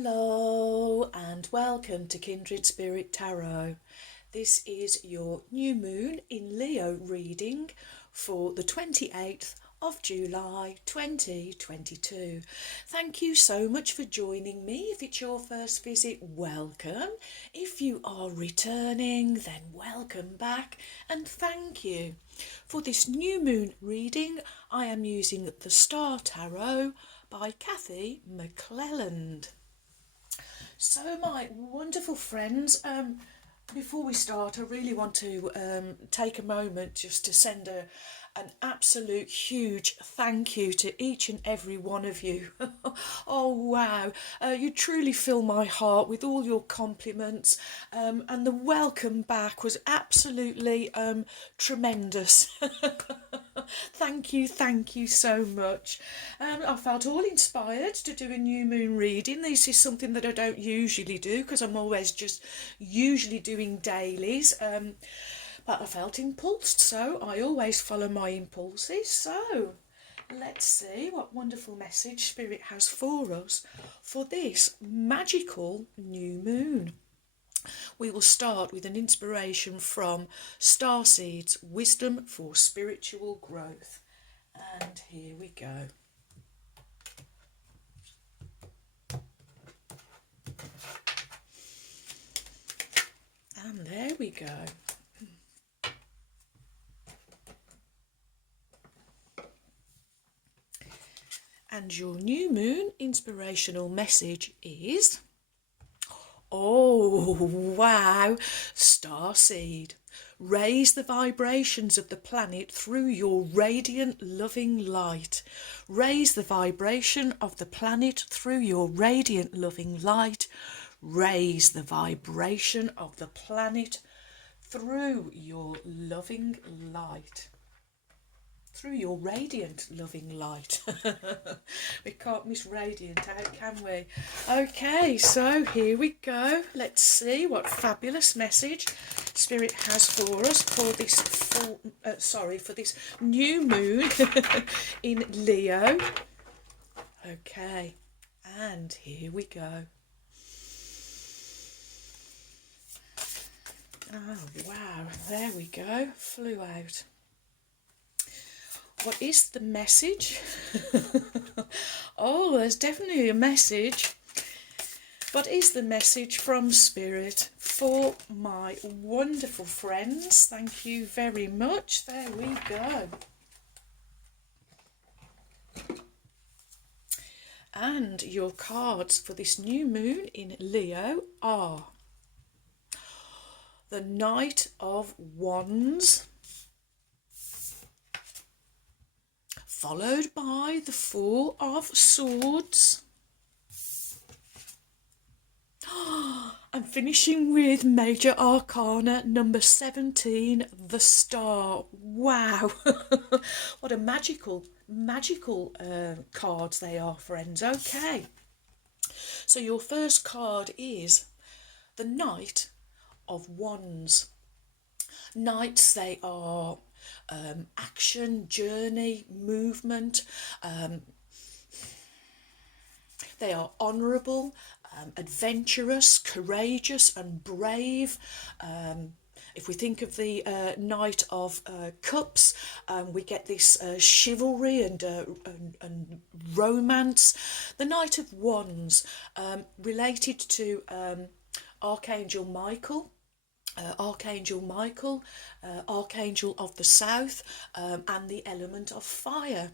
Hello and welcome to Kindred Spirit Tarot. This is your new moon in Leo reading for the 28th of July 2022. Thank you so much for joining me. If it's your first visit, welcome. If you are returning, then welcome back and thank you. For this new moon reading, I am using the Star Tarot by Kathy McClelland. So my wonderful friends, before we start, I really want to take a moment just to send an absolute huge thank you to each and every one of you. Oh wow, you truly fill my heart with all your compliments, and the welcome back was absolutely tremendous. Thank you so much. I felt all inspired to do a new moon reading. This is something that I don't usually do because I'm always just usually doing dailies, but I felt impulsed, so I always follow my impulses. So let's see what wonderful message Spirit has for us for this magical new moon. We will start with an inspiration from Starseed's Wisdom for Spiritual Growth. And here we go. And there we go. And your new moon inspirational message is... Oh, wow, Starseed. Raise the vibrations of the planet through your radiant, loving light. Raise the vibration of the planet through your radiant, loving light. Raise the vibration of the planet through your loving light. Through your radiant, loving light. We can't miss radiant out, can we? Okay, so here we go. Let's see what fabulous message Spirit has for us for this for this new moon in Leo. Okay, and here we go. Oh wow, there we go. Flew out. What is the message? Oh, there's definitely a message. What is the message from Spirit for my wonderful friends? Thank you very much. There we go. And your cards for this new moon in Leo are the Knight of Wands, followed by the Four of Swords. I'm finishing with Major Arcana number 17, the Star. Wow. What a magical cards they are, friends. Okay. So your first card is the Knight of Wands. Knights, they are action, journey, movement. They are honourable, adventurous, courageous and brave. If we think of the Knight of Cups, we get this chivalry and romance. The Knight of Wands, related to Archangel Michael. Archangel of the South, and the element of fire.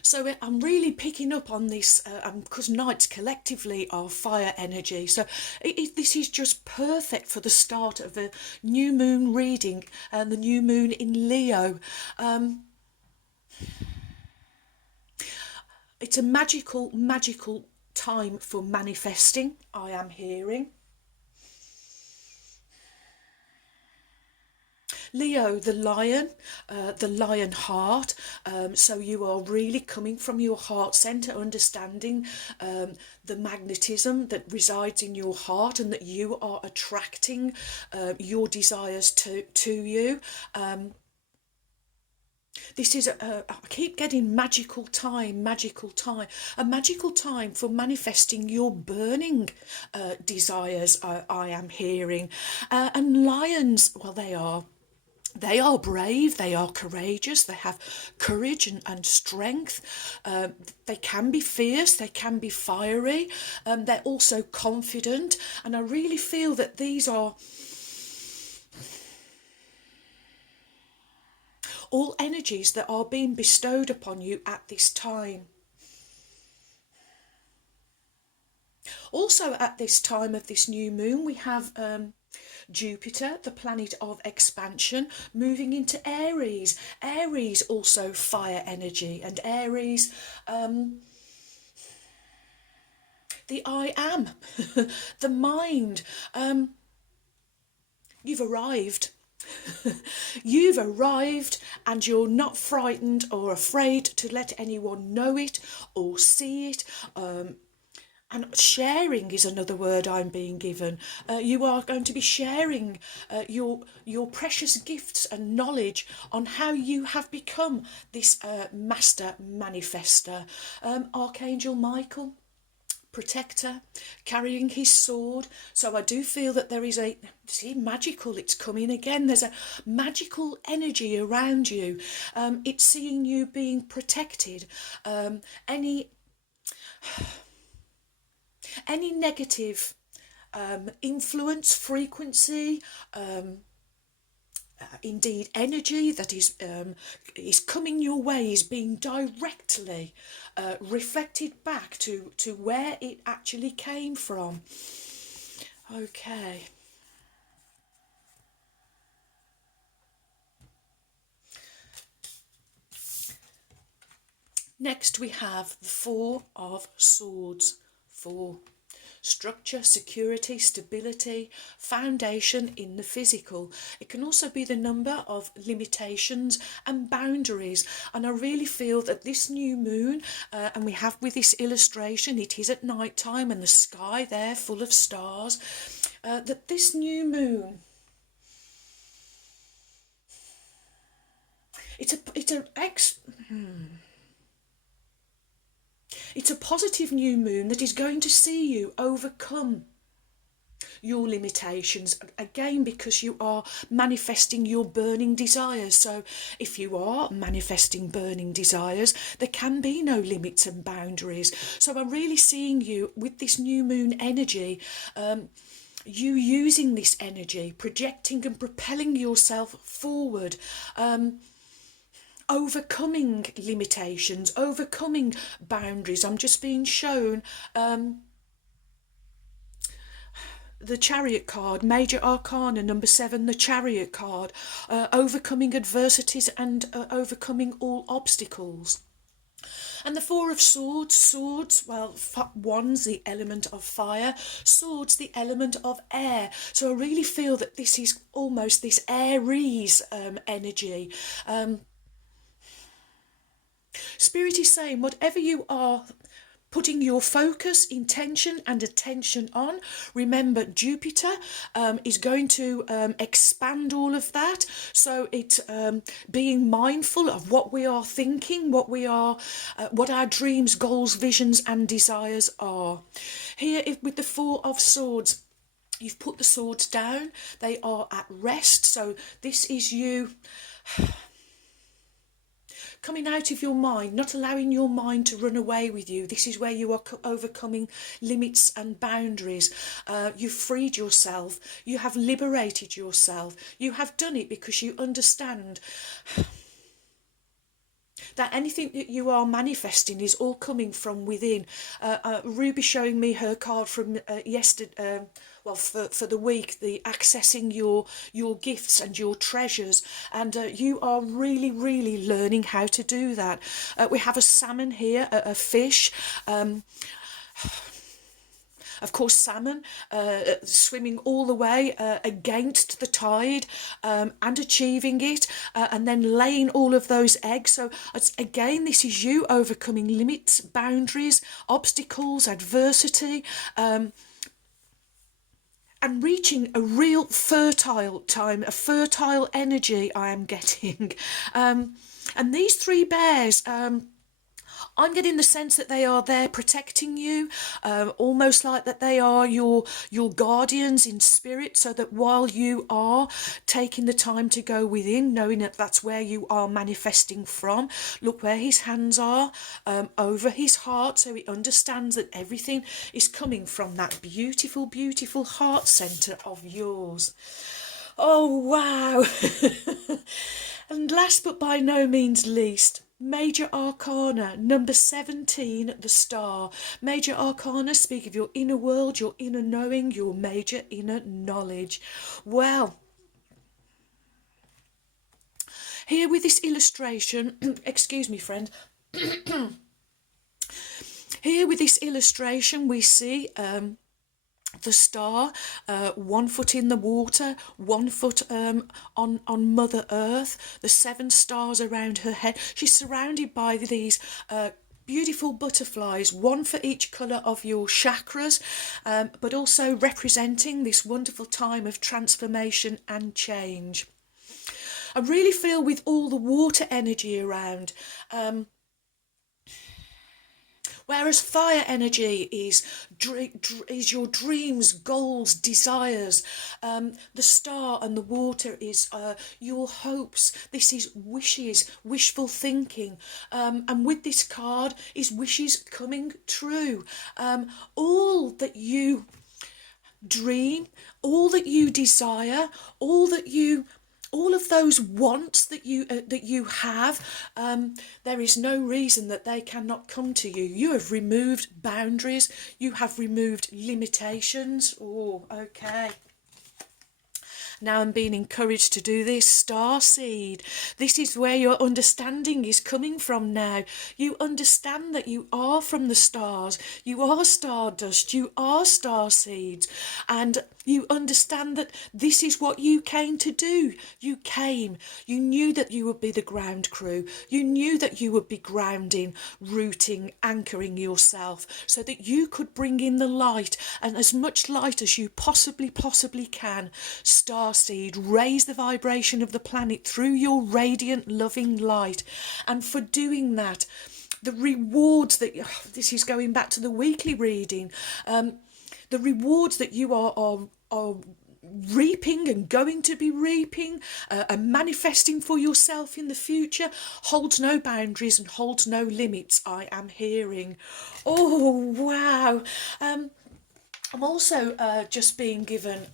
So I'm really picking up on this because knights collectively are fire energy. So this is just perfect for the start of a new moon reading and the new moon in Leo. It's a magical time for manifesting, I am hearing. Leo, the lion heart, so you are really coming from your heart centre, understanding the magnetism that resides in your heart and that you are attracting your desires to you. This is, I keep getting magical time, a magical time for manifesting your burning desires, I am hearing. And lions, well, they are brave, they are courageous, they have courage and strength. They can be fierce, they can be fiery, they're also confident. And I really feel that these are all energies that are being bestowed upon you at this time. Also, at this time of this new moon, we have Jupiter, the planet of expansion, moving into Aries. Aries also fire energy, and Aries, the I am, the mind. You've arrived. You've arrived, and you're not frightened or afraid to let anyone know it or see it. And sharing is another word I'm being given. You are going to be sharing your precious gifts and knowledge on how you have become this master manifester. Archangel Michael, protector, carrying his sword. So I do feel that there is magical, it's coming again. There's a magical energy around you. It's seeing you being protected. Any negative influence, frequency, indeed energy that is coming your way is being directly reflected back to where it actually came from. Okay. Next we have the Four of Swords. 4. Structure, security, stability, foundation in the physical. It can also be the number of limitations and boundaries. And I really feel that this new moon, and we have with this illustration, it is at night time and the sky there full of stars, that this new moon, it's a positive new moon that is going to see you overcome your limitations, again, because you are manifesting your burning desires. So if you are manifesting burning desires, there can be no limits and boundaries. So I'm really seeing you with this new moon energy, you using this energy, projecting and propelling yourself forward, overcoming limitations, overcoming boundaries. I'm just being shown the Chariot card, Major Arcana number 7, the Chariot card, overcoming adversities and overcoming all obstacles. And the Four of Swords, well, one's the element of fire, swords the element of air. So I really feel that this is almost this Aries energy. Spirit is saying, whatever you are putting your focus, intention and attention on, remember Jupiter is going to expand all of that. So it's being mindful of what we are thinking, what our dreams, goals, visions and desires are. Here with the Four of Swords, you've put the swords down, they are at rest. So this is you coming out of your mind, not allowing your mind to run away with you. This is where you are overcoming limits and boundaries. You've freed yourself. You have liberated yourself. You have done it because you understand that anything that you are manifesting is all coming from within. Ruby showing me her card from yesterday, for the week, the accessing your gifts and your treasures, and you are really learning how to do that. We have a salmon here, a fish. Of course, salmon swimming all the way against the tide and achieving it, and then laying all of those eggs. So again, this is you overcoming limits, boundaries, obstacles, adversity, and reaching a real fertile time, a fertile energy I am getting. And these three bears, I'm getting the sense that they are there protecting you, almost like that they are your guardians in spirit, so that while you are taking the time to go within, knowing that that's where you are manifesting from, look where his hands are, over his heart, so he understands that everything is coming from that beautiful, beautiful heart centre of yours. Oh, wow. And last but by no means least, Major Arcana, number 17, the Star. Major Arcana speak of your inner world, your inner knowing, your major inner knowledge. Well, here with this illustration, excuse me, friend. Here with this illustration, we see the star, 1 foot in the water, 1 foot on Mother Earth, the 7 stars around her head. She's surrounded by these beautiful butterflies, one for each colour of your chakras, but also representing this wonderful time of transformation and change. I really feel with all the water energy around, whereas fire energy is your dreams, goals, desires. The star and the water is your hopes. This is wishes, wishful thinking. And with this card is wishes coming true. All that you dream, all that you desire, all of those wants that you have, there is no reason that they cannot come to you. You have removed boundaries, you have removed limitations. Oh, okay. Now I'm being encouraged to do this. Star seed. This is where your understanding is coming from now. You understand that you are from the stars. You are stardust. You are star seeds. And you understand that this is what you came to do. You came. You knew that you would be the ground crew. You knew that you would be grounding, rooting, anchoring yourself so that you could bring in the light, and as much light as you possibly can. Starseed, raise the vibration of the planet through your radiant, loving light. And for doing that, the rewards that, this is going back to the weekly reading, the rewards that you are reaping and going to be reaping and manifesting for yourself in the future holds no boundaries and holds no limits, I am hearing. Oh, wow. I'm also just being given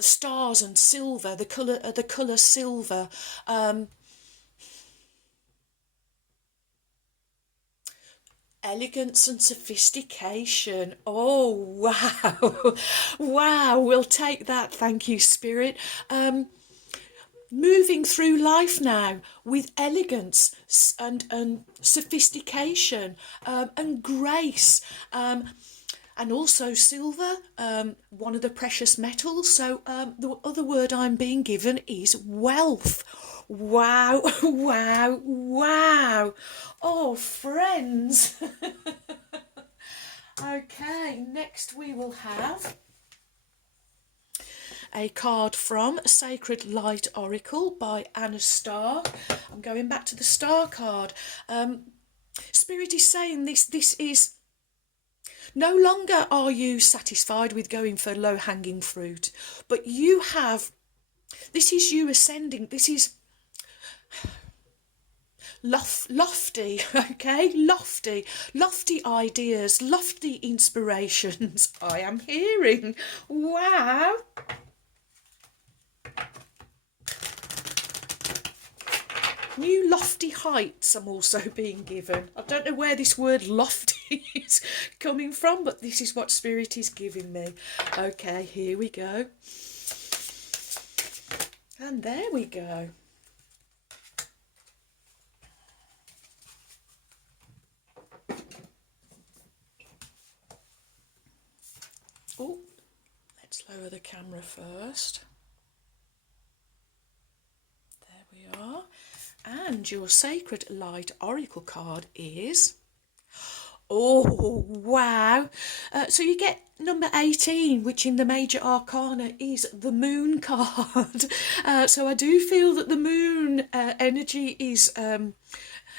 stars and silver, the colour silver. Elegance and sophistication. Oh, wow. Wow, we'll take that. Thank you, Spirit. Moving through life now with elegance and sophistication and grace. And also silver, one of the precious metals. So the other word I'm being given is wealth. Wow, wow, wow. Oh, friends. Okay, next we will have a card from Sacred Light Oracle by Anna Starr. I'm going back to the Star card. Spirit is saying this is... No longer are you satisfied with going for low-hanging fruit, but you have... This is you ascending. This is lofty, okay? Lofty ideas, lofty inspirations. I am hearing. Wow. New lofty heights I'm also being given. I don't know where this word lofty is coming from, but this is what Spirit is giving me. Okay, here we go. And there we go. Oh, let's lower the camera first. There we are. And your Sacred Light Oracle card is... Oh, wow. So you get number 18, which in the major arcana is the moon card. So I do feel that the moon energy is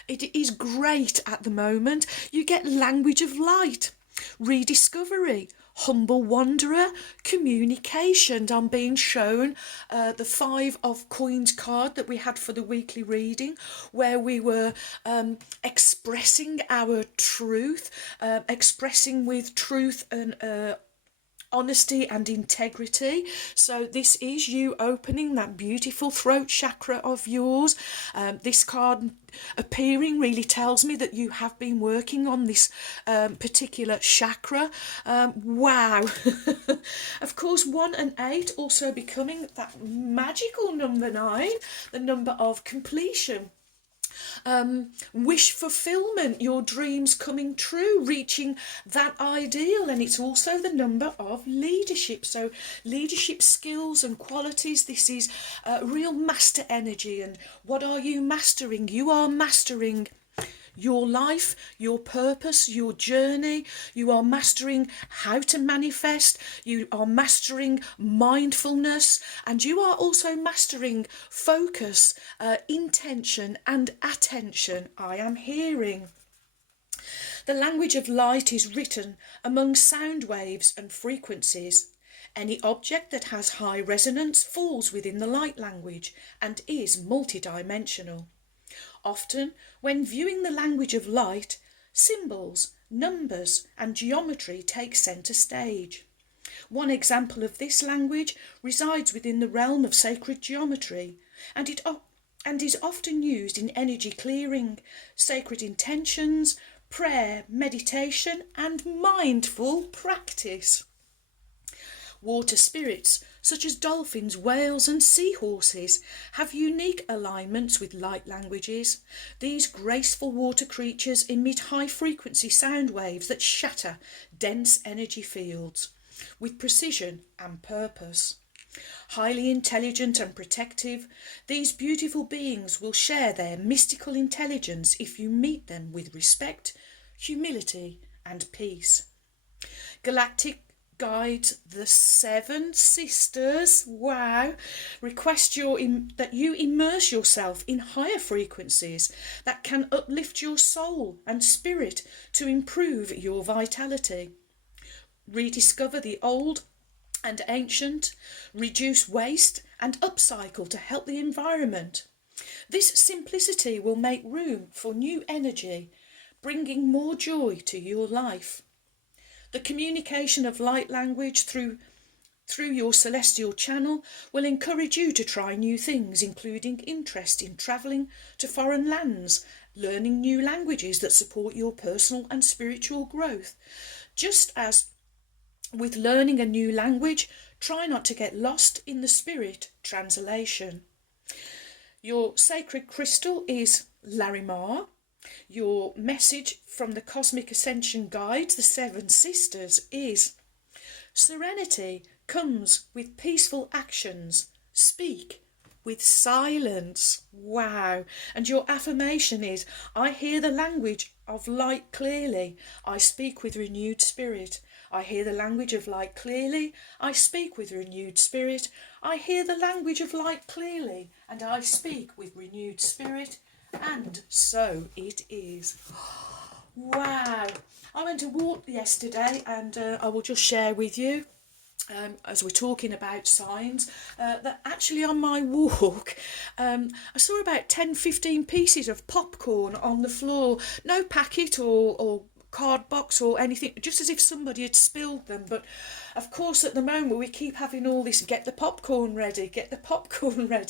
it is great at the moment. You get language of light, rediscovery, humble wanderer, communication. I'm being shown the 5 of Coins card that we had for the weekly reading, where we were expressing our truth, expressing with truth and honesty and integrity. So this is you opening that beautiful throat chakra of yours. This card appearing really tells me that you have been working on this particular chakra. Wow. Of course, 1 and 8 also becoming that magical number 9, the number of completion. Wish fulfillment, your dreams coming true, reaching that ideal. And it's also the number of leadership, so leadership skills and qualities. This is real master energy. And what are you mastering? You are mastering your life, your purpose, your journey. You are mastering how to manifest. You are mastering mindfulness, and you are also mastering focus, intention and attention. I am hearing. The language of light is written among sound waves and frequencies. Any object that has high resonance falls within the light language and is multidimensional. Often, when viewing the language of light, symbols, numbers and geometry take centre stage. One example of this language resides within the realm of sacred geometry, and is often used in energy clearing, sacred intentions, prayer, meditation and mindful practice. Water spirits, such as dolphins, whales and seahorses, have unique alignments with light languages. These graceful water creatures emit high-frequency sound waves that shatter dense energy fields with precision and purpose. Highly intelligent and protective, these beautiful beings will share their mystical intelligence if you meet them with respect, humility and peace. Galactic guides, the 7 sisters, wow, request that you immerse yourself in higher frequencies that can uplift your soul and spirit to improve your vitality. Rediscover the old and ancient, reduce waste and upcycle to help the environment. This simplicity will make room for new energy, bringing more joy to your life. The communication of light language through your celestial channel will encourage you to try new things, including interest in travelling to foreign lands, learning new languages that support your personal and spiritual growth. Just as with learning a new language, try not to get lost in the spirit translation. Your sacred crystal is Larimar. Your message from the Cosmic Ascension Guides, the 7 Sisters, is serenity comes with peaceful actions. Speak with silence. Wow. And your affirmation is, I hear the language of light clearly. I speak with renewed spirit. I hear the language of light clearly. I speak with renewed spirit. I hear the language of light clearly, and I speak with renewed spirit. And so it is. Wow. I went to walk yesterday, and I will just share with you, as we're talking about signs, that actually on my walk I saw about 10-15 pieces of popcorn on the floor. No packet or card box or anything, just as if somebody had spilled them. But of course at the moment we keep having all this get the popcorn ready.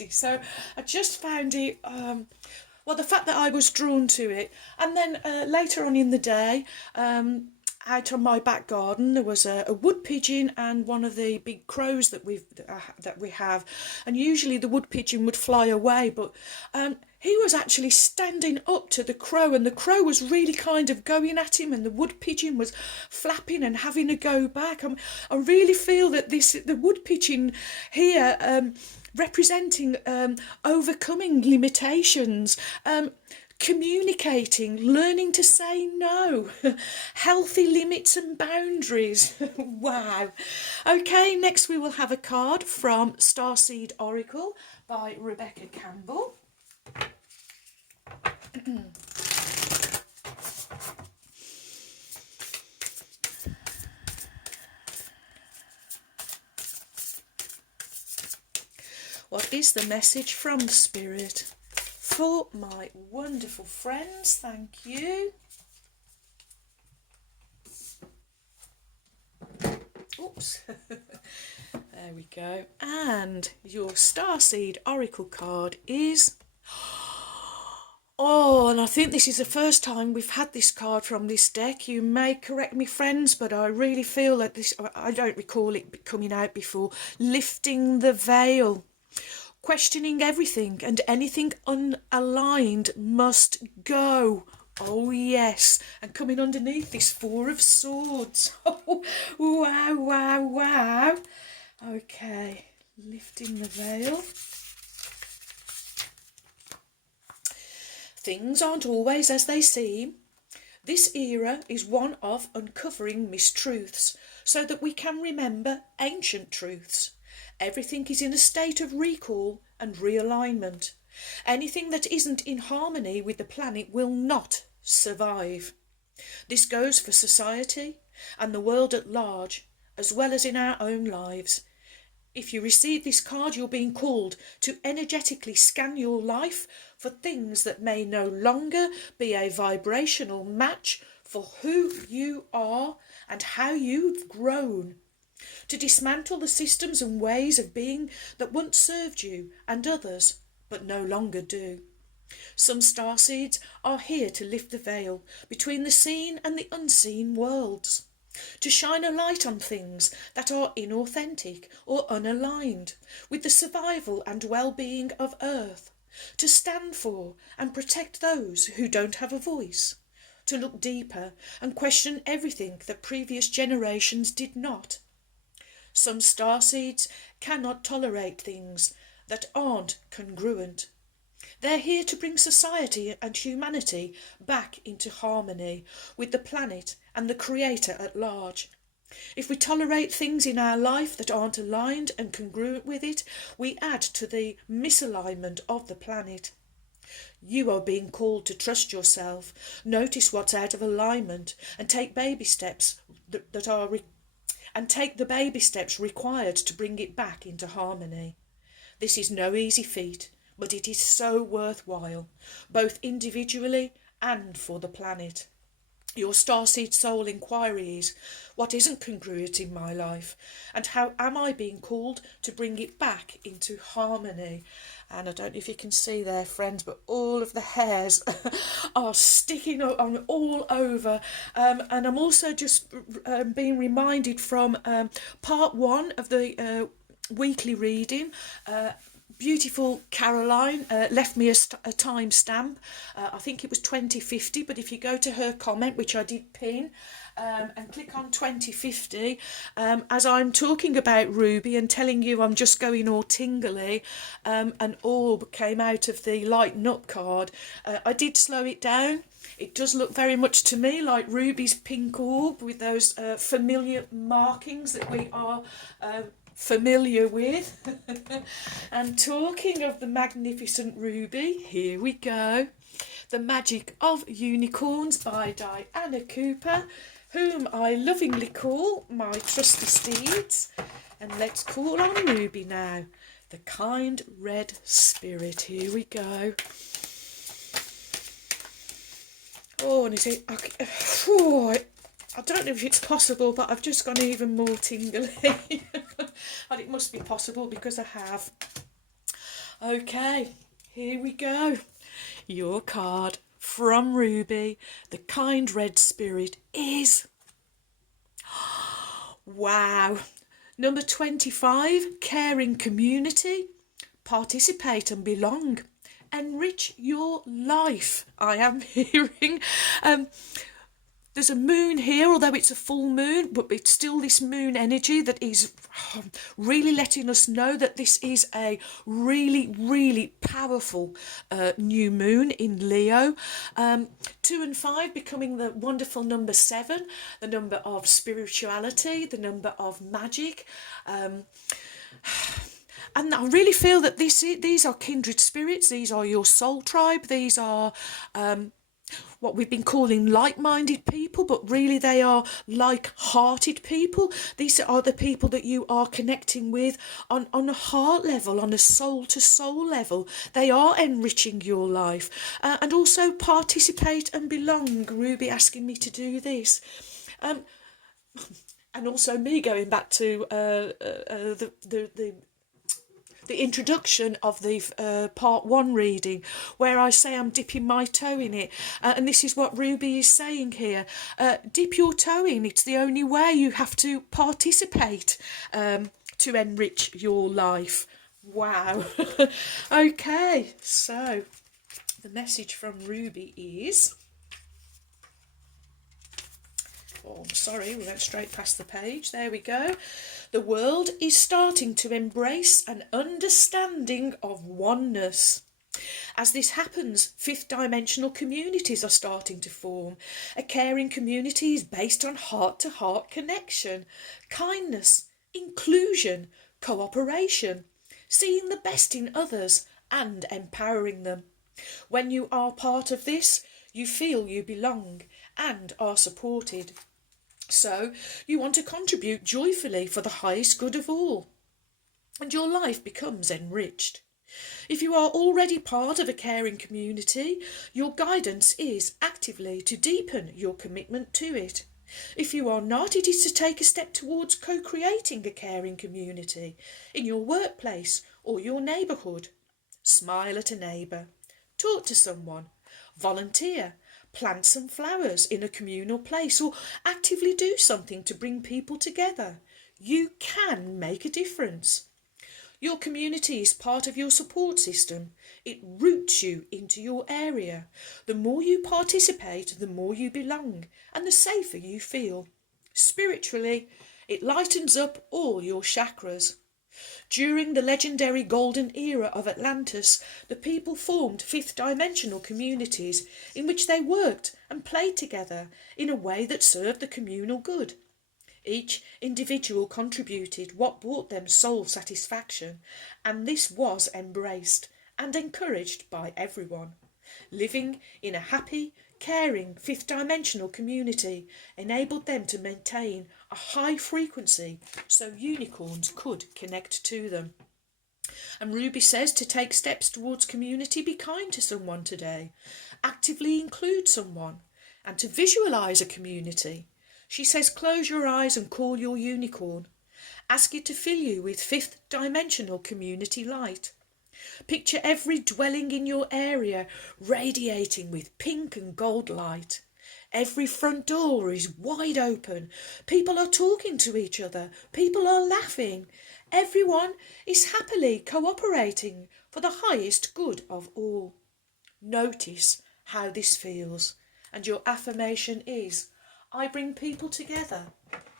So I just found it well, the fact that I was drawn to it. And then later on in the day, out on my back garden, there was a wood pigeon and one of the big crows that we have. And usually the wood pigeon would fly away, but he was actually standing up to the crow, and the crow was really kind of going at him, and the wood pigeon was flapping and having a go back. I really feel that the wood pigeon here representing overcoming limitations, communicating, learning to say no, healthy limits and boundaries. Wow. Okay, next we will have a card from Starseed Oracle by Rebecca Campbell. What is the message from Spirit for my wonderful friends? Thank you. Oops. There we go. And your Starseed Oracle card is... Oh, and I think this is the first time we've had this card from this deck. You may correct me, friends, but I really feel that this... I don't recall it coming out before. Lifting the veil. Questioning everything and anything unaligned must go. Oh yes, and coming underneath this Four of Swords. Oh, wow, wow, wow. Okay, lifting the veil. Things aren't always as they seem. This era is one of uncovering mistruths so that we can remember ancient truths. Everything is in a state of recall and realignment. Anything that isn't in harmony with the planet will not survive. This goes for society and the world at large, as well as in our own lives. If you receive this card, you're being called to energetically scan your life for things that may no longer be a vibrational match for who you are and how you've grown. To dismantle the systems and ways of being that once served you and others, but no longer do. Some starseeds are here to lift the veil between the seen and the unseen worlds, to shine a light on things that are inauthentic or unaligned with the survival and well-being of Earth, to stand for and protect those who don't have a voice, to look deeper and question everything that previous generations did not. Some starseeds cannot tolerate things that aren't congruent. They're here to bring society and humanity back into harmony with the planet and the Creator at large. If we tolerate things in our life that aren't aligned and congruent with it, we add to the misalignment of the planet. You are being called to trust yourself, notice what's out of alignment, and take baby steps take the baby steps required to bring it back into harmony. This is no easy feat, but it is so worthwhile, both individually and for the planet. Your starseed soul inquiry is, what isn't congruent in my life, and how am I being called to bring it back into harmony? And I don't know if you can see there, friends, but all of the hairs are sticking on all over. And I'm also just being reminded from part one of the weekly reading. Beautiful Caroline left me a time stamp. I think it was 2050, but if you go to her comment, which I did pin, and click on 2050, as I'm talking about Ruby and telling you I'm just going all tingly, an orb came out of the lighten up card. I did slow it down. It does look very much to me like Ruby's pink orb with those familiar markings that we are familiar with. And talking of the magnificent Ruby, here we go. The Magic of Unicorns by Diana Cooper, whom I lovingly call my trusty steeds. And let's call on Ruby now. The Kind Red Spirit. Here we go. Oh, and is it... I don't know if it's possible, but I've just gone even more tingly. And it must be possible because I have. Okay, here we go. Your card from Ruby, the Kind Red Spirit, is... Wow. Number 25, Caring Community. Participate and belong. Enrich your life. I am hearing... there's a moon here, although it's a full moon, but it's still this moon energy that is really letting us know that this is a really, really powerful new moon in Leo. 2 and 5 becoming the wonderful number 7, the number of spirituality, the number of magic. And I really feel that these are kindred spirits, these are your soul tribe, these are what we've been calling like-minded people, but really they are like-hearted people. These are the people that you are connecting with on a heart level, on a soul-to-soul level. They are enriching your life. And also participate and belong. Ruby asking me to do this. And also me going back to the introduction of the part 1 reading, where I say I'm dipping my toe in it, and this is what Ruby is saying here. Dip your toe in. It's the only way. You have to participate to enrich your life. Wow. Okay, so the message from Ruby is... Oh, I'm sorry, we went straight past the page. There we go. The world is starting to embrace an understanding of oneness. As this happens, fifth dimensional communities are starting to form. A caring community is based on heart-to-heart connection, kindness, inclusion, cooperation, seeing the best in others and empowering them. When you are part of this, you feel you belong and are supported. So you want to contribute joyfully for the highest good of all, and your life becomes enriched. If you are already part of a caring community, your guidance is actively to deepen your commitment to it. If you are not, it is to take a step towards co-creating a caring community in your workplace or your neighbourhood. Smile at a neighbour, talk to someone, volunteer, plant some flowers in a communal place, or actively do something to bring people together. You can make a difference. Your community is part of your support system. It roots you into your area. The more you participate, the more you belong, and the safer you feel. Spiritually, it lightens up all your chakras. During the legendary golden era of Atlantis, the people formed fifth dimensional communities in which they worked and played together in a way that served the communal good. Each individual contributed what brought them soul satisfaction, and this was embraced and encouraged by everyone. Living in a happy, caring fifth dimensional community enabled them to maintain a high frequency so unicorns could connect to them. And Ruby says to take steps towards community, be kind to someone today, actively include someone, and to visualise a community. She says close your eyes and call your unicorn. Ask it to fill you with fifth dimensional community light. Picture every dwelling in your area radiating with pink and gold light. Every front door is wide open. People are talking to each other. People are laughing. Everyone is happily cooperating for the highest good of all. Notice how this feels, and your affirmation is, I bring people together.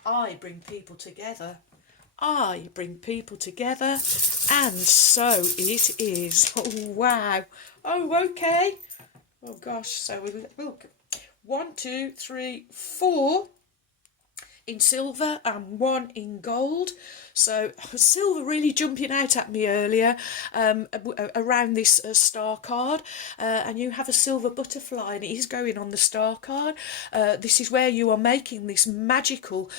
I bring people together. I bring people together, and so it is. Oh, wow. Oh, okay. Oh, gosh. So we'll 1, 2, 3, 4 in silver and 1 in gold. So silver really jumping out at me earlier around this star card, and you have a silver butterfly and it is going on the star card. This is where you are making this magical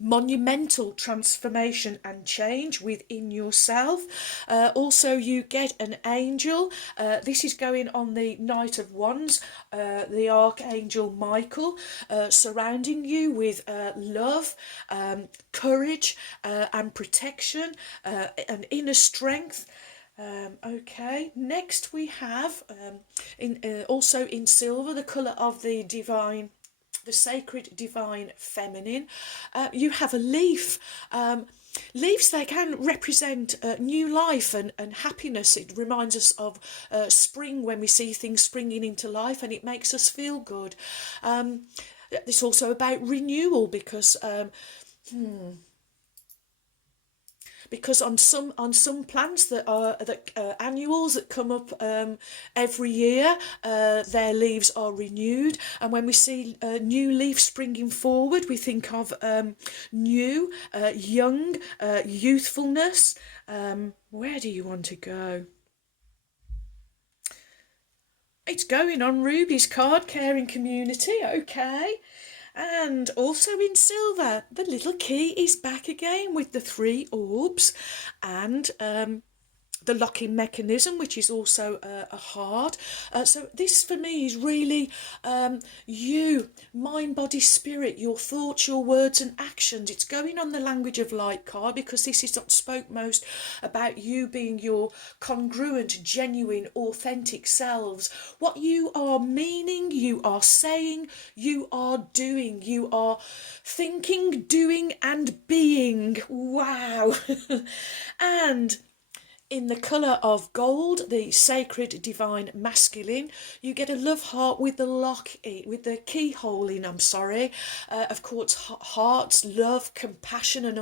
monumental transformation and change within yourself. Also you get an angel. This is going on the Knight of Wands, the Archangel Michael, surrounding you with love, courage, and protection, and inner strength. Okay, next we have also in silver, the colour of the divine, the sacred divine feminine. You have a leaf. Leaves, they can represent new life and happiness. It reminds us of spring when we see things springing into life, and it makes us feel good. It's also about renewal because on some plants that are annuals that come up every year, their leaves are renewed, and when we see new leaves springing forward, we think of new, young, youthfulness. Where do you want to go? It's going on Ruby's card caring community, okay. And also in silver, the little key is back again with the 3 orbs and the locking mechanism, which is also a heart. So this for me is really you, mind, body, spirit, your thoughts, your words and actions. It's going on the language of light card, because this is what spoke most about you being your congruent, genuine, authentic selves. What you are meaning, you are saying, you are doing, you are thinking, doing and being. Wow. And in the colour of gold, the sacred divine masculine, you get a love heart with the lock in, with the keyhole in, of course, hearts, love, compassion and